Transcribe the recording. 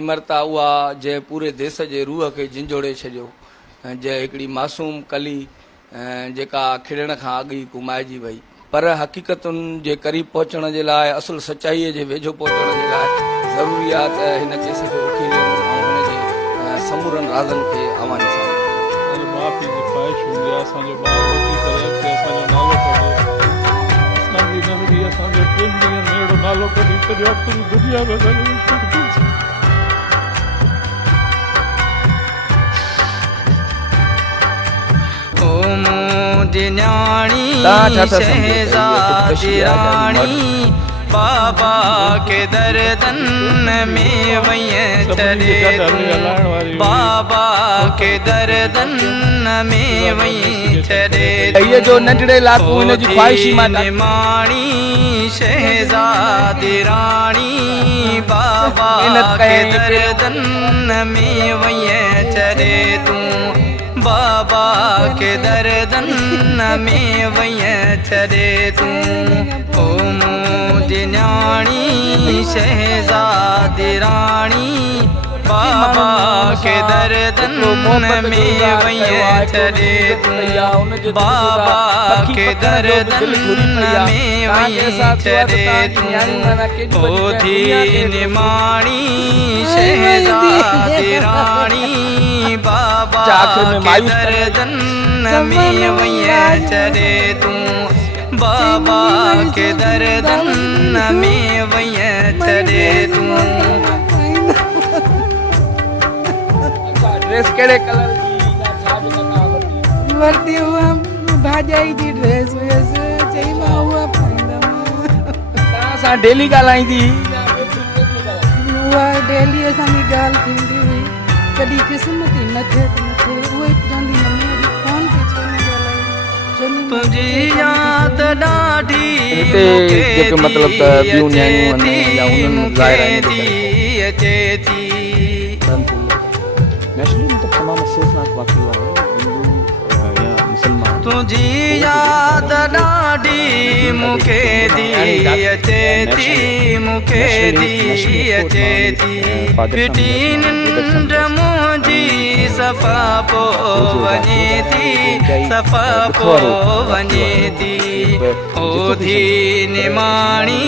निम्रता उहा जे पूरे देश जे रूह खे झिंझोड़े छॾियो, जे हिकिड़ी मासूम कली जेका खिड़ण खां अॻु ई घुमाइजी वई। पर हक़ीक़तुनि जे क़रीब पहुचण जे लाइ, असुल सचाईअ जे वेझो पहुचण जे लाइ ज़रूरी आहे त हिन केस खे उखीलियूं ऐं हिन जे समूरनि राज़नि खे आवानी सां माफ़ी जी ख़्वाहिश हूंदी आहे। असांजो ॿार वधी करे कि असांजो नालो कढे, असांजी नंढड़ी असांजे 3 ॾींहंनि में अहिड़ो नालो कढी छॾियो पूरी दुनिया में। शहजादी रानी बाबा के दर्दन में वही चले तूं, बाबा के दर्दन में वही चले ये जो नंढड़े लाकू इन जी ख्वाहिशी माणी शहजादी रानी बाबा के दर्दन में वही चले तूं, बाबा के दर्दन में वही चले तूं। ओ मोदी न्याणी शहजादी रानी बाबा के दर्दन में वही चले तूं, बाबा के दर्दन में वही चले तूं। ओ दीन माणी शहजादी रानी बाबा के दर्दन में वही चले तूं, बाबा के दर्दन में वही चले तूं। ड्रेस केड़े कलर की वरती हुआ भाजाई जी ड्रेस वैसे चई मां हुआ पाईंदमि। असां डेली ॻाल्हाईंदी हुआ डेली असांजी ॻाल्हि थींदी हुई, कॾहिं क़िस्मती न थिए त न थिए। उहे चवंदी मम्मी अॼु फोन ते छो न ॻाल्हाई, तुंहिंजी याद ॾाढी जेके मतिलबु त ॿियूं न्याणियूं आहिनि या उन्हनि ज़ाहिर अचे थी। नेशनल में तो तमाम अफसोसनाक वाक़ियो आहे, हिंदू या मुसलमान। तुंहिंजी याद ॾाढी मूंखे दी अचे थी, मूंखे दी अचे थी। फिटी निंड मुंहिंजी सफ़ा पो वञे थी, सफ़ा पो वञे थी। ओ धी निमाणी